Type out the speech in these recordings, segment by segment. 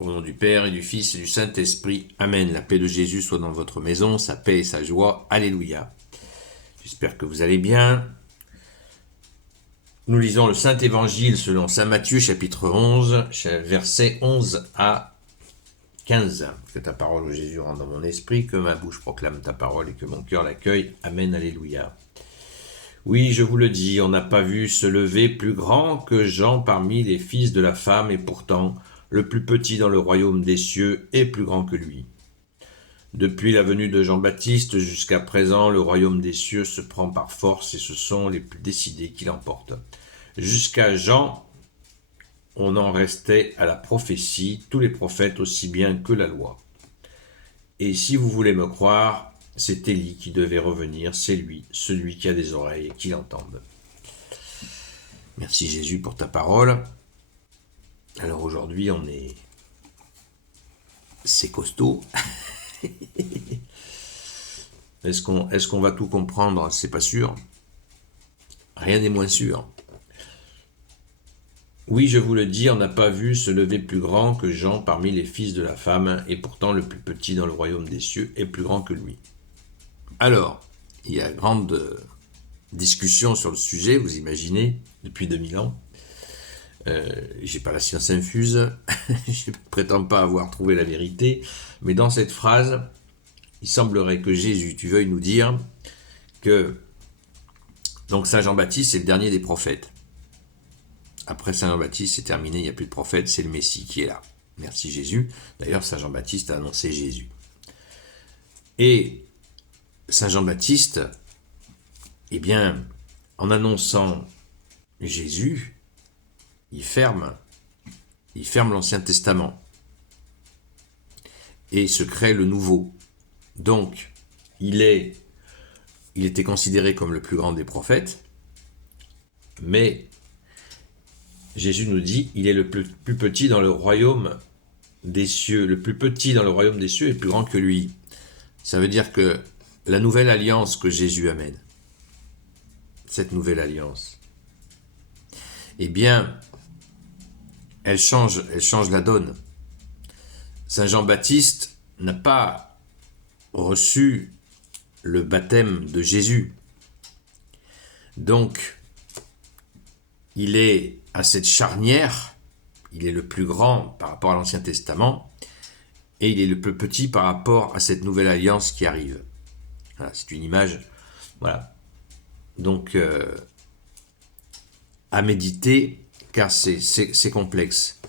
Au nom du Père et du Fils et du Saint-Esprit. Amen. La paix de Jésus soit dans votre maison, sa paix et sa joie. Alléluia. J'espère que vous allez bien. Nous lisons le Saint-Évangile selon Saint Matthieu, chapitre 11, versets 11 à 15. Que ta parole, ô Jésus, rentre dans mon esprit, que ma bouche proclame ta parole et que mon cœur l'accueille. Amen. Alléluia. Oui, je vous le dis, on n'a pas vu se lever plus grand que Jean parmi les fils de la femme, et pourtant, le plus petit dans le royaume des cieux est plus grand que lui. Depuis la venue de Jean-Baptiste jusqu'à présent, le royaume des cieux se prend par force et ce sont les plus décidés qui l'emportent. Jusqu'à Jean, on en restait à la prophétie, tous les prophètes aussi bien que la loi. Et si vous voulez me croire, c'est Élie qui devait revenir, c'est lui, celui qui a des oreilles et qui l'entende. Merci Jésus pour ta parole. Alors aujourd'hui, c'est costaud. Est-ce qu'on va tout comprendre? C'est pas sûr. Rien n'est moins sûr. Oui, je vous le dis, on n'a pas vu se lever plus grand que Jean parmi les fils de la femme, et pourtant le plus petit dans le royaume des cieux est plus grand que lui. Alors, il y a grande discussion sur le sujet, vous imaginez, depuis 2000 ans. J'ai pas la science infuse, je prétends pas avoir trouvé la vérité, mais dans cette phrase, il semblerait que Jésus, tu veuilles nous dire que donc Saint Jean-Baptiste, c'est le dernier des prophètes. Après Saint Jean-Baptiste, c'est terminé, il n'y a plus de prophète, c'est le Messie qui est là. Merci Jésus. D'ailleurs, Saint Jean-Baptiste a annoncé Jésus. Et Saint Jean-Baptiste, eh bien, en annonçant Jésus, il ferme l'Ancien Testament et se crée le Nouveau. Donc, il était considéré comme le plus grand des prophètes, mais Jésus nous dit, il est le plus petit dans le royaume des cieux. Le plus petit dans le royaume des cieux est plus grand que lui. Ça veut dire que la nouvelle alliance que Jésus amène, cette nouvelle alliance, eh bien, elle change la donne. Saint Jean-Baptiste n'a pas reçu le baptême de Jésus. Donc, il est à cette charnière, il est le plus grand par rapport à l'Ancien Testament, et il est le plus petit par rapport à cette nouvelle alliance qui arrive. Voilà, c'est une image, voilà. Donc, à méditer, car c'est complexe.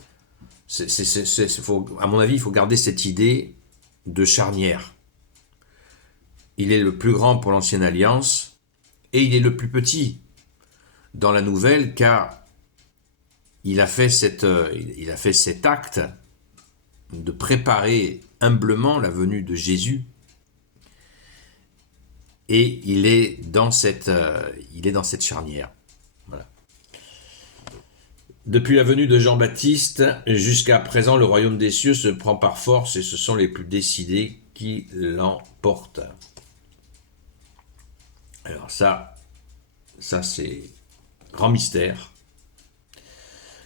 À mon avis, il faut garder cette idée de charnière. Il est le plus grand pour l'Ancienne Alliance, et il est le plus petit dans la nouvelle, car il a fait cet acte de préparer humblement la venue de Jésus, et il est dans cette charnière. Voilà. Depuis la venue de Jean-Baptiste jusqu'à présent, le royaume des cieux se prend par force et ce sont les plus décidés qui l'emportent. Alors ça c'est grand mystère.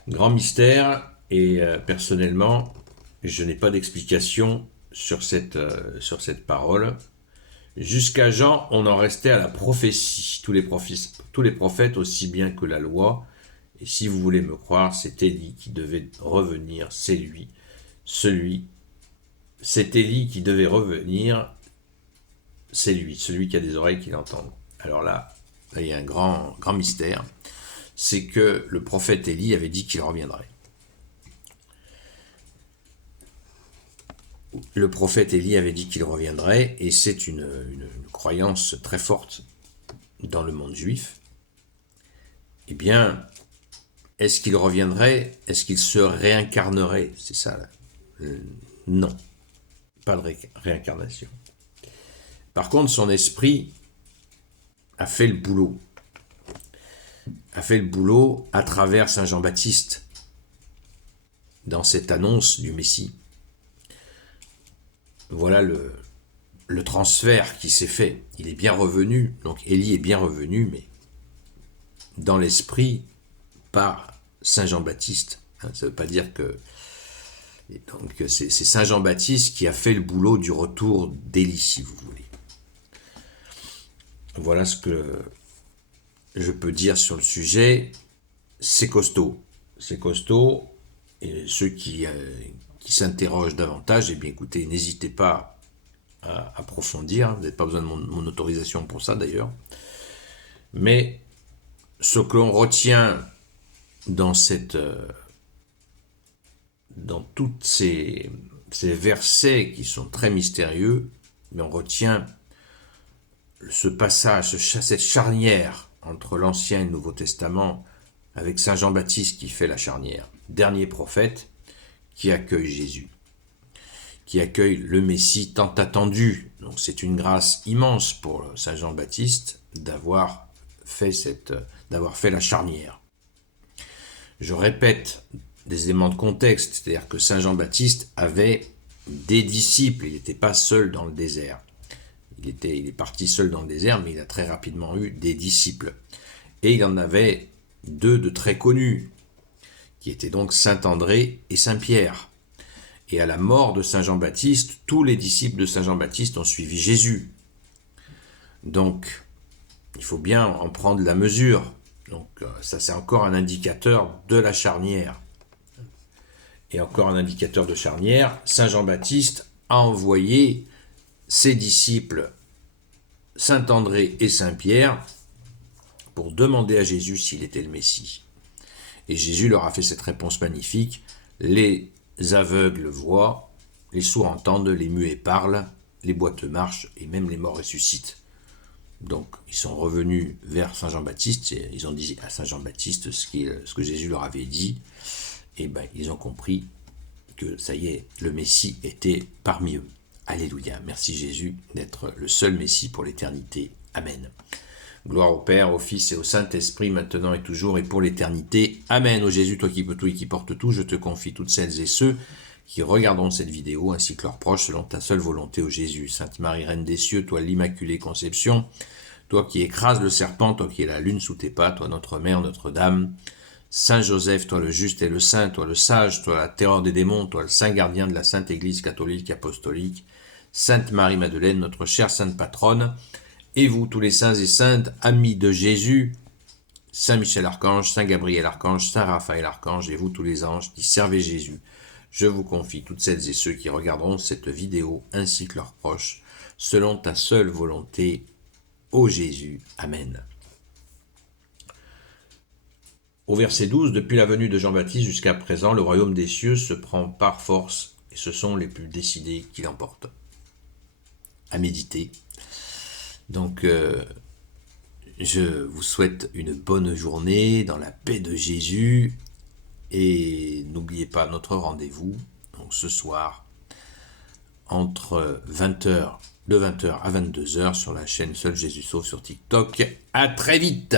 Grand mystère, et personnellement, je n'ai pas d'explication sur cette parole. Jusqu'à Jean, on en restait à la prophétie. Tous les prophètes aussi bien que la loi. Et si vous voulez me croire, c'est Élie qui devait revenir. C'est lui. C'est Élie qui devait revenir. C'est lui, celui qui a des oreilles qui l'entendent. Alors là, il y a un grand mystère. C'est que le prophète Élie avait dit qu'il reviendrait. Le prophète Élie avait dit qu'il reviendrait, et c'est une croyance très forte dans le monde juif. Eh bien, est-ce qu'il reviendrait? Est-ce qu'il se réincarnerait? C'est ça là. Non, pas de réincarnation. Par contre, son esprit a fait le boulot. À travers Saint Jean-Baptiste dans cette annonce du Messie. Voilà le transfert qui s'est fait. Il est bien revenu, donc Élie est bien revenu, mais dans l'esprit par Saint Jean-Baptiste. Ça ne veut pas dire qu'il Et donc c'est Saint Jean-Baptiste qui a fait le boulot du retour d'Élie, si vous voulez. Voilà ce que je peux dire sur le sujet. C'est costaud. C'est costaud. Et ceux qui s'interrogent davantage, eh bien écoutez, n'hésitez pas à approfondir. Vous n'avez pas besoin de mon autorisation pour ça d'ailleurs. Mais ce que l'on retient dans tous ces versets qui sont très mystérieux, mais on retient ce passage, cette charnière entre l'Ancien et le Nouveau Testament, avec Saint Jean-Baptiste qui fait la charnière, dernier prophète qui accueille Jésus, qui accueille le Messie tant attendu. Donc c'est une grâce immense pour Saint Jean-Baptiste d'avoir fait la charnière. Je répète des éléments de contexte, c'est-à-dire que Saint Jean-Baptiste avait des disciples, il n'était pas seul dans le désert. Il est parti seul dans le désert, mais il a très rapidement eu des disciples. Et il en avait 2 de très connus, qui étaient donc Saint André et Saint Pierre. Et à la mort de Saint Jean-Baptiste, tous les disciples de Saint Jean-Baptiste ont suivi Jésus. Donc, il faut bien en prendre la mesure. Donc, ça c'est encore un indicateur de la charnière. Et encore un indicateur de charnière, Saint Jean-Baptiste a envoyé ses disciples Saint André et Saint Pierre pour demander à Jésus s'il était le Messie. Et Jésus leur a fait cette réponse magnifique: les aveugles voient, les sourds entendent, les muets parlent, les boiteux marchent et même les morts ressuscitent. Donc ils sont revenus vers Saint Jean-Baptiste et ils ont dit à Saint Jean-Baptiste ce que Jésus leur avait dit. Et ben ils ont compris que ça y est, le Messie était parmi eux. Alléluia, merci Jésus d'être le seul Messie pour l'éternité. Amen. Gloire au Père, au Fils et au Saint-Esprit, maintenant et toujours et pour l'éternité. Amen. Ô Jésus, toi qui peux tout et qui portes tout, je te confie toutes celles et ceux qui regarderont cette vidéo, ainsi que leurs proches, selon ta seule volonté, ô Jésus. Sainte Marie, Reine des cieux, toi l'Immaculée Conception, toi qui écrases le serpent, toi qui es la lune sous tes pas, toi notre Mère, Notre-Dame, Saint Joseph, toi le juste et le saint, toi le sage, toi la terreur des démons, toi le saint gardien de la Sainte Église catholique apostolique, Sainte Marie-Madeleine, notre chère Sainte Patronne, et vous, tous les saints et saintes, amis de Jésus, Saint Michel Archange, Saint Gabriel Archange, Saint Raphaël Archange, et vous, tous les anges qui servez Jésus, je vous confie toutes celles et ceux qui regarderont cette vidéo, ainsi que leurs proches, selon ta seule volonté, ô Jésus. Amen. Au verset 12, depuis la venue de Jean-Baptiste jusqu'à présent, le royaume des cieux se prend par force, et ce sont les plus décidés qui l'emportent. À méditer. Donc, je vous souhaite une bonne journée dans la paix de Jésus et n'oubliez pas notre rendez-vous donc ce soir entre 20h, de 20h à 22h sur la chaîne Seul Jésus Sauve sur TikTok. À très vite!